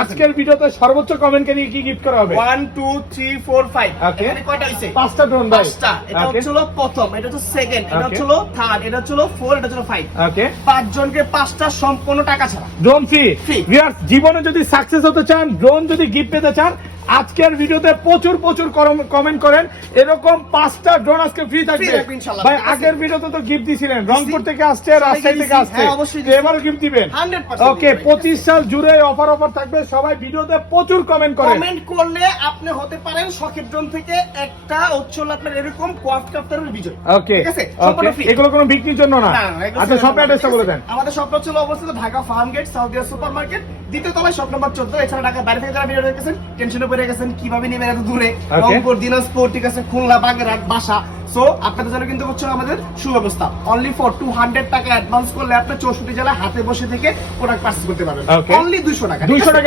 আজকের ভিডিওতে সর্বোচ্চ কমেন্ট কে নিয়ে কি গিফট করা হবে? 1 2 3 4 5 Okay. এখানে কয়টা হইছে? পাঁচটা ড্রোন ভাই। পাঁচটা। এটা Okay. হচ্ছে হলো প্রথম, এটা হচ্ছে সেকেন্ড, এটা Okay. হচ্ছে হলো থার্ড, এটা হচ্ছে হলো 4, এটা হচ্ছে হলো 5 ওকে, পাঁচ জনকে পাঁচটা সম্পূর্ণ টাকা ছাড়া। Drone free. Free. ভিউয়ার্স, জীবনে যদি সাকসেস হতে চান, ড্রোন যদি গিফট পেতে চান, আজকের ভিডিওতে প্রচুর কমেন্ট করেন, এরকম 5টা ড্রোন আজকে ফ্রি থাকবে। Free থাকবে ইনশাআল্লাহ। ভাই ঠিক আছে? আগের ভিডিওতে তো গিফট দিছিলেন, রংপুর থেকে আসছে, রাজশাহী থেকে আসছে, হ্যাঁ, অবশ্যই তো এবারও গিফট দিবেন। 100% ওকে, দিবেন। 25 সাল জুড়ে অফার থাকবে। সবাই ভিডিওতে প্রচুর কমেন্ট করেন। কমেন্ট করলে আপনি হতে পারেন শখের ড্রোন থেকে একটা হচ্ছে হলো আপনার এরকম কোয়াডকাপ্টারের বিজয়। ওকে ঠিক আছে? ওকে, সম্পূর্ণ free। এগুলো কোনো বিক্রির জন্য না। না, না, এগুলো আচ্ছা, free শপ না। অ্যাড্রেসটা বলে দেন। আমাদের শপটা হচ্ছে অবস্থিত Dhaka farm gate, সাউথিয়া super market, দ্বিতীয় তলায়, শপ নম্বর 14। এছাড়া ঢাকা বাইরে থেকে যারা ভিডিও দেখেছেন, টেনশনে পড়ে গেছেন কিভাবে নেবেন এত দূরে, রংপুর, দিনাজপুর, ঠিক আছে, খুলনা, বাগেরহাট, বাসা, সো আপনাদের জন্য কিন্তু হচ্ছে আমাদের সুব্যবস্থা। অনলি ফর 200 টাকা অ্যাডভান্স করলে আপনি 64 জেলায় হাতে বসে থেকে প্রোডাক্ট পারচেজ করতে পারবেন। Okay. অনলি 200 টাকা। 200 টাকা